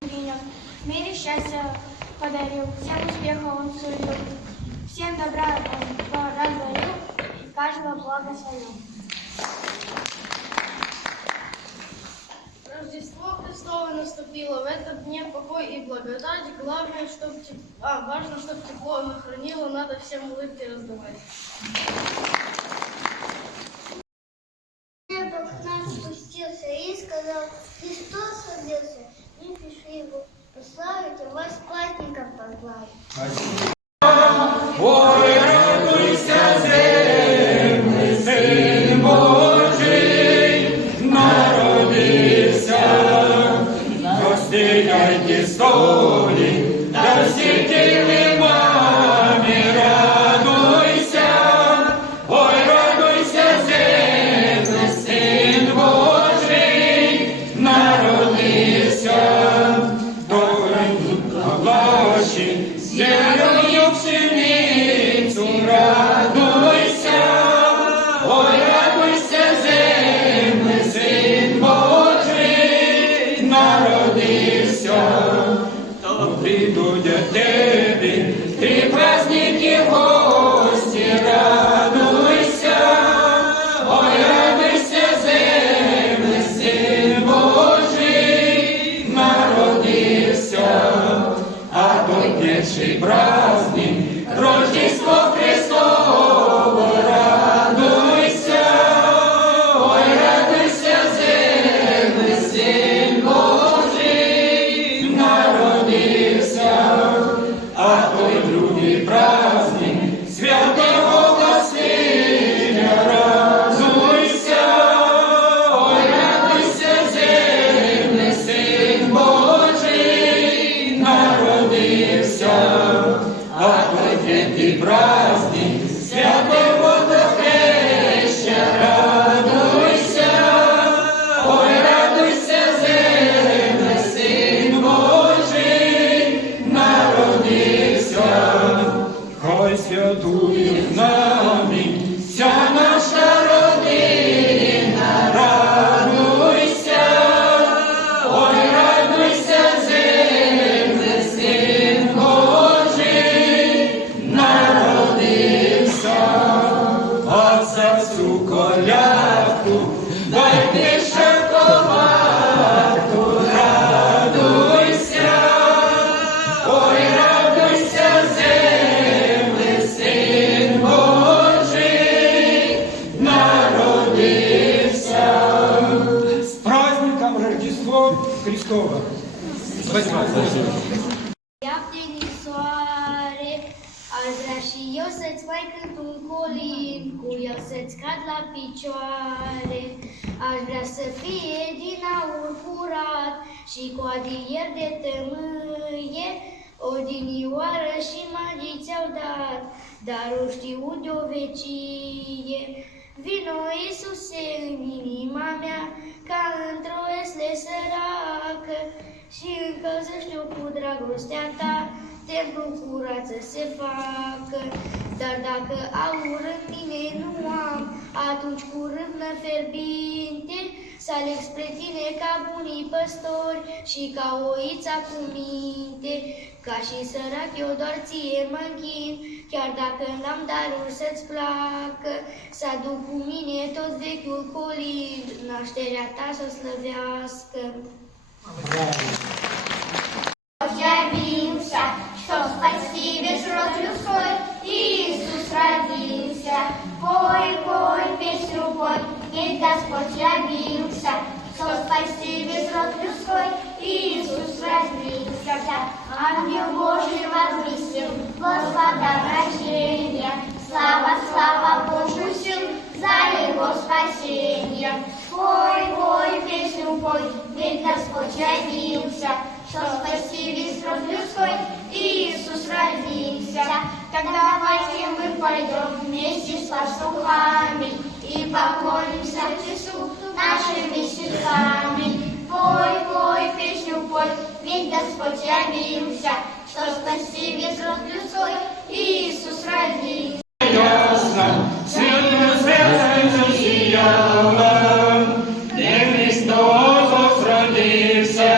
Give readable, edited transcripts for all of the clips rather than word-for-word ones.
принял, в мире счастья подарил, всем успехов он сулил, всем добра он раздарил и каждого благословил. Рождество Христово наступило, в этом дне покой и благодать. Главное, важно, чтобы тепло оно хранило, надо всем улыбки раздавать. Небо к нам спустился и сказал: Христос родился, и пришли его прославить, а вас праздником поздравить. Ой, радуйся, земле, Син Божий народився, розстеляйте столі, та всі тіли мамі, радуйся, ой, радуйся, земле, Син Божий народився, дорогу оглаші, зеленою пшеницю радуйся, ой, радуйся, земле, Син Божий народився, то прийдуть до тебе, ти праздники гості, радуйся, ой, радуйся, земле, Син Божий народився, а той перший праздник, Рождество Христово, радуйся, ой, радуйся, земле, Син Божий народився, а той другий праздник, святого Василя, радуйся, ой, радуйся, земле, Син Божий народився, а той третій праздник, святого Водохреща, радуйся, ой, радуйся, земле, Син Божий народився, хай святує з нами вся наша родина, радуйся, ой, радуйся, земле, Син Божий народився, а за цю колядку дайте шоколадку, радуйся, ой, радуйся, земле, Син Божий народився. С праздником Рождества Христова! Iapte-ni soare, aș vrea și eu să-ți mai cânt un colin, cu el să-ți cad la picioare. Aș vrea să fie din aur curat și cu adier de tămâie, odinioară și magii ți-au dat, dar o știu de-o vecie. Vino, Iisuse, în inima mea, ca într-o esle săracă, și încălzește-o cu dragostea ta, templul curat să se facă. Dar dacă aur în mine nu am, atunci cu râvnă fierbinte, să aleg spre tine ca bunii păstori și ca oița cu minte. Ca și sărac eu doar ție mă închin, chiar dacă n-am daruri să-ți placă, să aduc cu mine tot vechiul colin, nașterea ta să slăvească. Явился, чтоб спасти весь род людской, Иисус родился. Пой, пой, песню пой, ведь Господь явился, чтоб спасти весь род людской, Иисус родился. Ангел Божий возвестил Господа рождения, слава, слава Божию сил за его спасение. Пой, пой, песню пой, ведь Господь явился, что спасти весь род людской, Иисус родился. Так давайте мы пойдем вместе с пастухами и поклонимся Христу нашими стихами. Пой, пой, песню пой, ведь Господь явился, что спасти весь род людской, Иисус родился. Ясно, светлым светом засияла, где Христос возродился,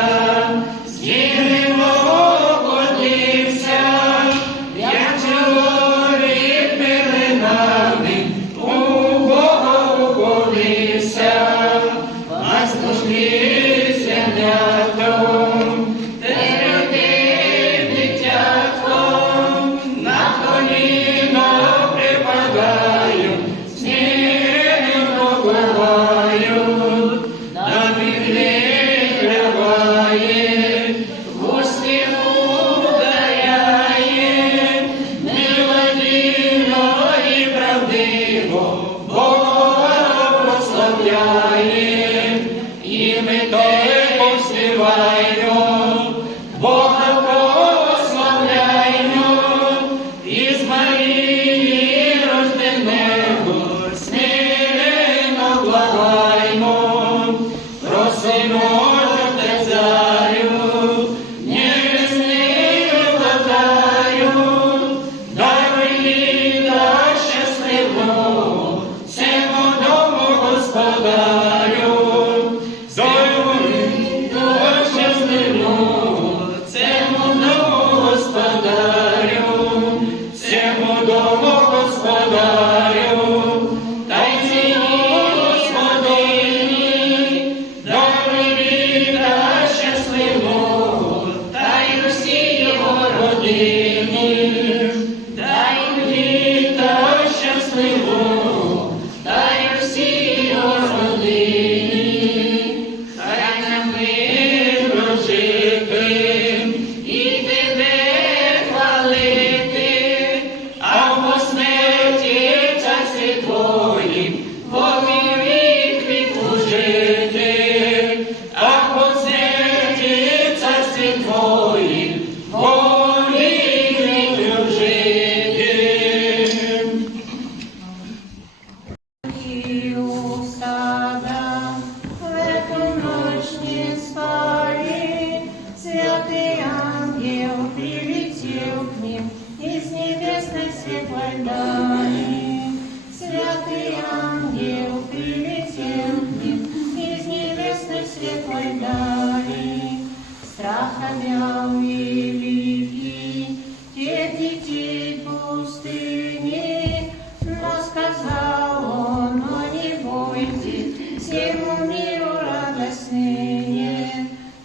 объял великий тех детей пустыни, но сказал он, но не бойтесь, всему миру радостные.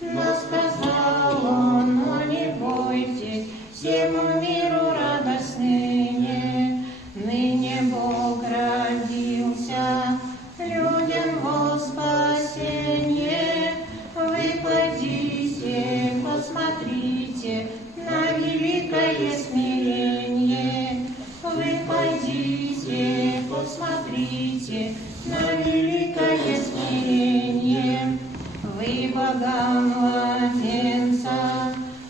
Но сказал он, но не бойтесь, всему миру радостные. Ныне Бог родился, людям во спасение. Вы пойдите, посмотрите на великое смирение. Вы пойдите, посмотрите на великое смирение. Вы богам младенца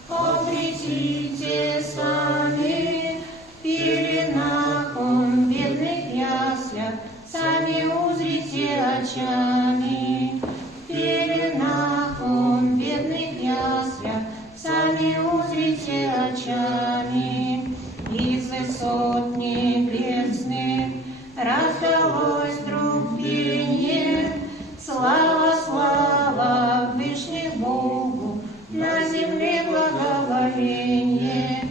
обретите сами, в пеленах он в бедных яслях, сами узрите очами. В пеленах он в бедных яслях, сами узрите очами. Из высот небесных раздалось вдруг пение: слава, слава Вышних Богу, на земле благоволение.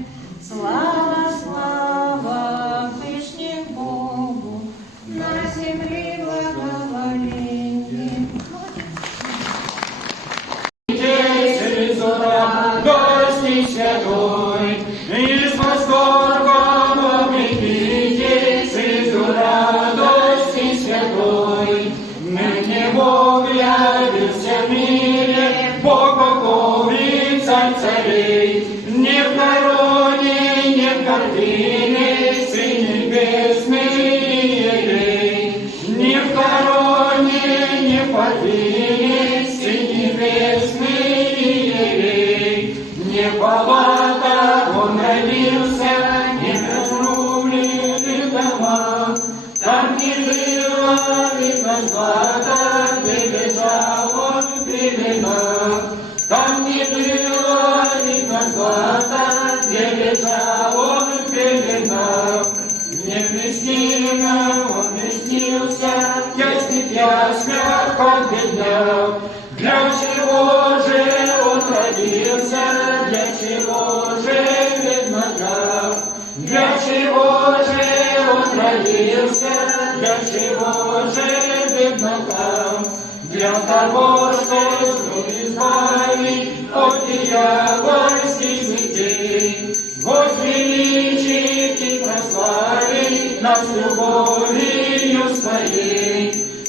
Слава, слава Вышних Богу, на земле благоволение. Через радости святой, и с восторгом обретите цезу радости святой. Ныне Бог явился в мире, Бог Богов царь царей. Не в короне, не в гордыне, Сын небесный Иерей. Не в короне, не в гордыне, Сын небесный Иерей. Не в палатах он родился, не в разрубленных домах. Там не было видно злата, где лежал он в пеленах. Там не было видно злата, где лежал он в пеленах. Невместимо он вместился, ясный ясмях он бедняк. Для чего же он родился, для чего же бедняка? Для чего же он родился, для чего же беднота? Для того, чтобы избавить от дьявольских детей, возвеличить и прославить нас любовью своей.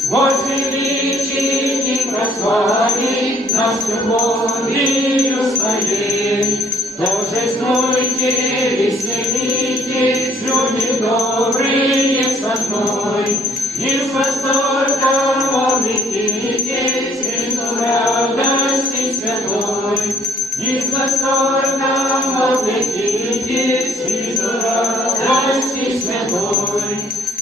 Возвеличить и прославить нас любовью своей. Торжествуйте, веселитесь, люди добрые со мной, и с восторгом обретите цвету радости святой. И с восторгом обретите цвету радости святой.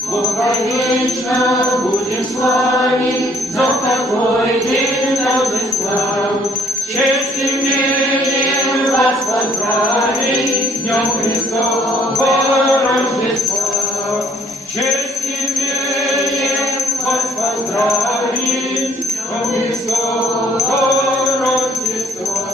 Бога вечно будем славить за такой день торжества. Честь имеем вас поздравить с Днем Христова Рождества. Честь имеем вас поздравить с Днем Христова Рождества.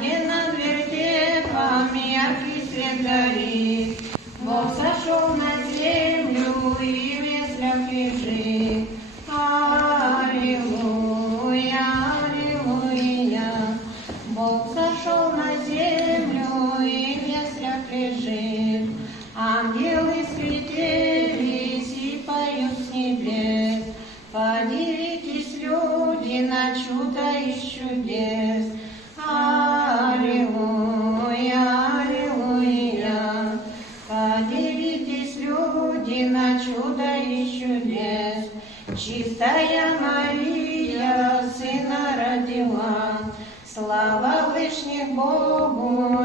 Не над вертепом яркий свет горит, Бог сошел на землю и в яслях лежит. Аллилуйя, аллилуйя. Бог сошел на землю и в яслях лежит. Ангелы слетелись и поют с небес. Подивитесь, люди, на чудо из чудес. Аллилуйя, аллилуйя. Подивитесь, люди, на чудо из чудес. Чистая Мария Сына родила, слава Вышних Богу